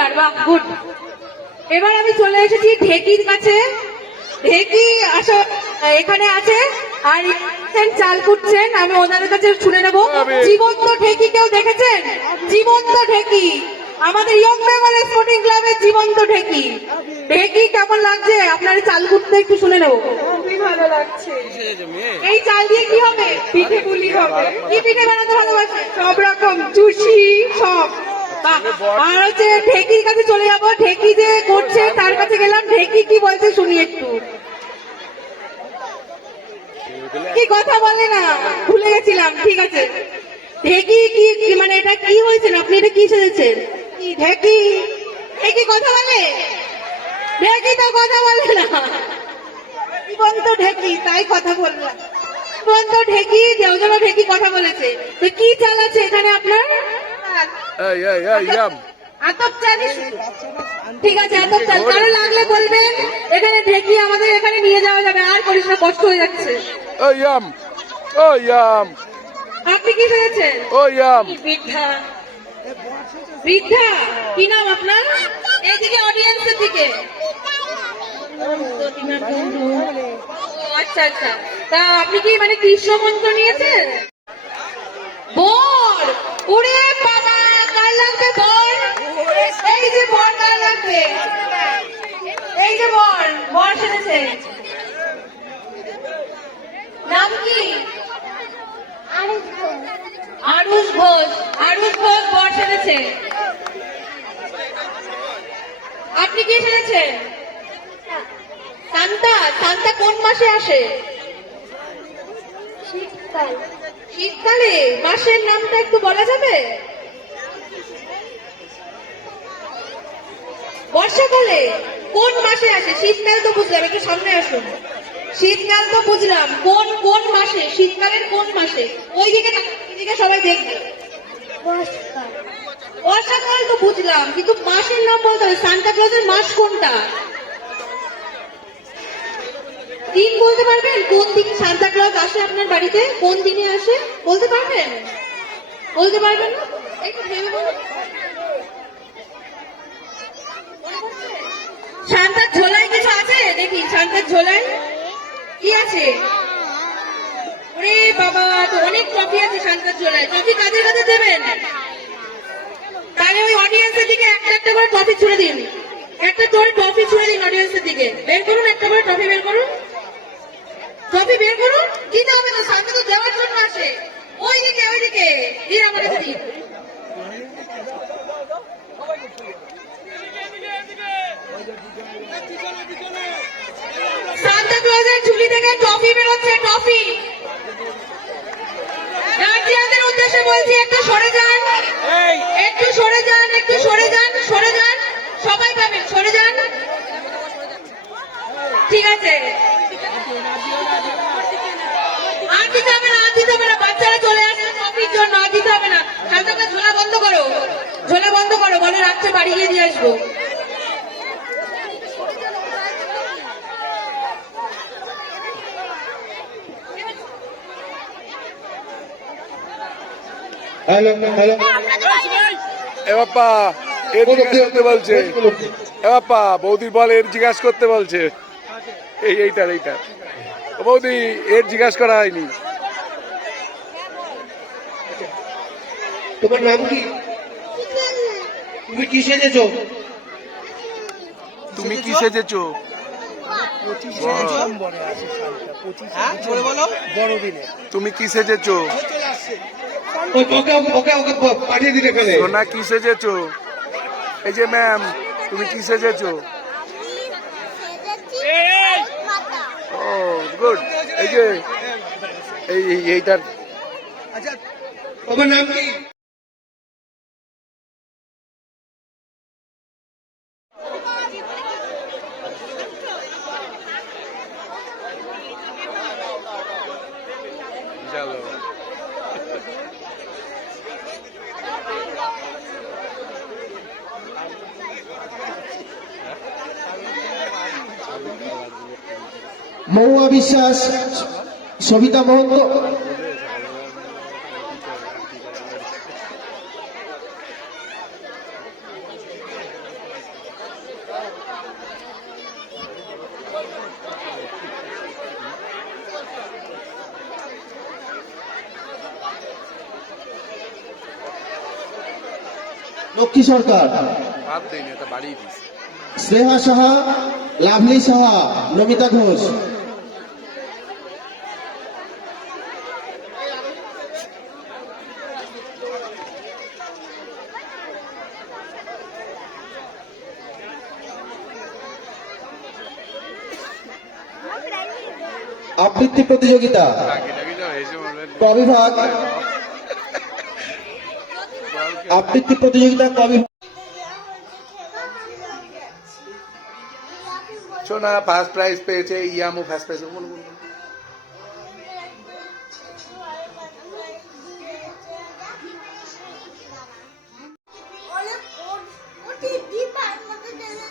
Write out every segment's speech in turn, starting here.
Popular, বাহ good. এবার আমি চলে এসেছি ঢেকির কাছে। ঢেকি আসো এখানে আছে, আর চাল কুটছেন, আমি ওনাদের কাছে শুনে নেবো। জীবন্ত ঢেকি কেউ দেখেছেন? জীবন্ত ঢেকি, আমাদের ইয়ং বেঙ্গল স্পোর্টিং ক্লাবের জীবন্ত ঢেকি। ঢেকি কেমন লাগছে আপনার চাল কুটতে, একটু শুনে নেবো। খুবই ভালো লাগছে। এই চাল দিয়ে কি হবে? পিঠে পুলি হবে। কি পিঠে বানাতে ভালোবাসে? সব রকম চুষি সব। আর হচ্ছে ঢেকির কাছে চলে যাবো। ঢেকি যে করছে তার কাছে গেলাম, ঢেকি কি বলছে শুনি একটু। কি কথা বলে না, ভুলে গেছিলাম। ঠিক আছে, ঢেকি কি মানে এটা কি হয়েছেন আপনি? এটা কি সেজেছেন? ঢেকি, ঢেকি কথা বলে? ঢেকি তো কথা বলে না। জীবন্ত ঢেকি, তাই কথা বললাম। জীবন্ত ঢেকি, দেওজমা ঢেকি কথা বলেছে। তো কি চাল আছে এখানে আপনার? আতপ চাল। ঠিক আছে, আতপ চাল। কারো লাগলে বলবেন, এখানে ঢেকি আমাদের এখানে নিয়ে যাওয়া যাবে। আর করিস না, কষ্ট হয়ে যাচ্ছে। আপনি কি সেজেছেন? বৃদ্ধা। বৃদ্ধা, কি নাম আপনার? এইদিকে অডিয়েন্সের দিকে। আচ্ছা আচ্ছা, তা আপনি কি মানে কৃষ্ণ মন্ত্র নিয়েছেন? বর, ওরে বাবা, কার লাগবে বর? এই যে বর, কার লাগবে? এই যে বর, বর সেজেছে। নাম কি? আরুষ ঘোষ। আরুষ ঘোষ বর সেজেছে। আপনি কি সেজেছেন? সান্তা। সান্তা কোন মাসে আসে? শীতকালে। মাসের নামটা একটু বলা যাবে? বর্ষাকালে। কোন মাসে আসে? শীতকাল তো বুঝলাম, একটু সামনে আসুন। শীতকাল তো বুঝলাম, কোন কোন মাসে? শীতকালের কোন মাসে? ওইদিকে ওইদিকে সবাই দেখবে। বর্ষাকাল তো বুঝলাম, কিন্তু মাসের নাম বলতে হবে। সান্তা ক্লজের মাস কোনটা? দিন বলতে পারবেন? কোন দিনে সান্তা ক্লজ আসে আপনার বাড়িতে? কোন দিনে আসে বলতে পারবেন? বলতে পারবেন না? একটু ভেবে বলুন। সান্তার ঝোলায় কিছু আছে দেখি। সান্তার ঝোলায় কি আছে? ওরে বাবা, তো অনেক ট্রফি আছে সান্তার ঝোলায়। ট্রফি কাদের কাছে দেবেন? তাহলে ওই অডিয়েন্সের দিকে একটা একটা করে ট্রফি ছুড়ে দিন। একটা করে ট্রফি ছুড়ে দিন অডিয়েন্সের দিকে। বের করুন, একটা করে ট্রফি বের করুন। ট্রফি বের করুন। দিতে হবে তো, সামনে তো দেওয়ার জন্য আসে। ওইদিকে ওইদিকে দিন, আমার কাছে দিন। সান্তা ক্লজের ঝুলি থেকে ট্রফি বেরোচ্ছে, ট্রফি। গার্জিয়ানদের উদ্দেশ্যে বলছি, একটু সরে যান, একটু সরে যান, একটু সরে যান, সরে যান। সবাই পাবেন, সরে যান। ঠিক আছে, আর দিতে হবে না, আর দিতে হবে না। বাচ্চারা চলে আসছে ট্রফির জন্য, আর দিতে হবে না। সান্তা ক্লজ ঝোলা বন্ধ করো, ঝোলা বন্ধ করো। বলো রাত্রে বাড়ি গিয়ে দিয়ে আসবো। হ্যালো হ্যালো, এ বাপ্পা এর জিজ্ঞাসা করতে বলছে। এ বাপ্পা, বৌদির বল, এর জিজ্ঞাসা করতে বলছে। এইটার ও বৌদি, এর জিজ্ঞাসা করা হয়নি। তোমার নাম কি? তুমি কি সেজেছো? তুমি কি সেজেছো? তুমি কি সেজেছো? ওকে ওকে ওকে পাঠিয়ে দিন এখানে। সোনা কি সেজেছো? এই যে ম্যাম, তুমি কি সেজেছো? ও গুড। এই যে এইটার। তোমার নাম কি? চলো। মহুয়া বিশ্বাস, সবিতা মহন্ত, লক্ষ্মী সরকার, ভাত দেয়নি, এটা বাড়িয়ে দিস। স্নেহা সাহা, লাভলি সাহা, নমিতা ঘোষ। আবৃত্তি প্রতিযোগিতা কবিভাগ, আবৃত্তি প্রতিযোগিতা কবিভাগ। শোনা ফার্স্ট প্রাইজ পেয়েছে, ইয়ামু ফার্স্ট প্রাইজ।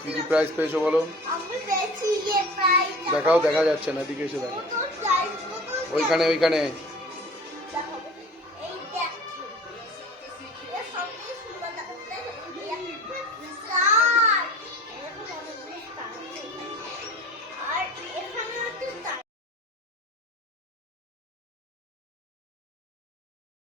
কি কি প্রাইজ পেয়েছো বলো? দেখাও, দেখা যাচ্ছে না, এদিকে এসে দেখো। ওইখানে ওইখানে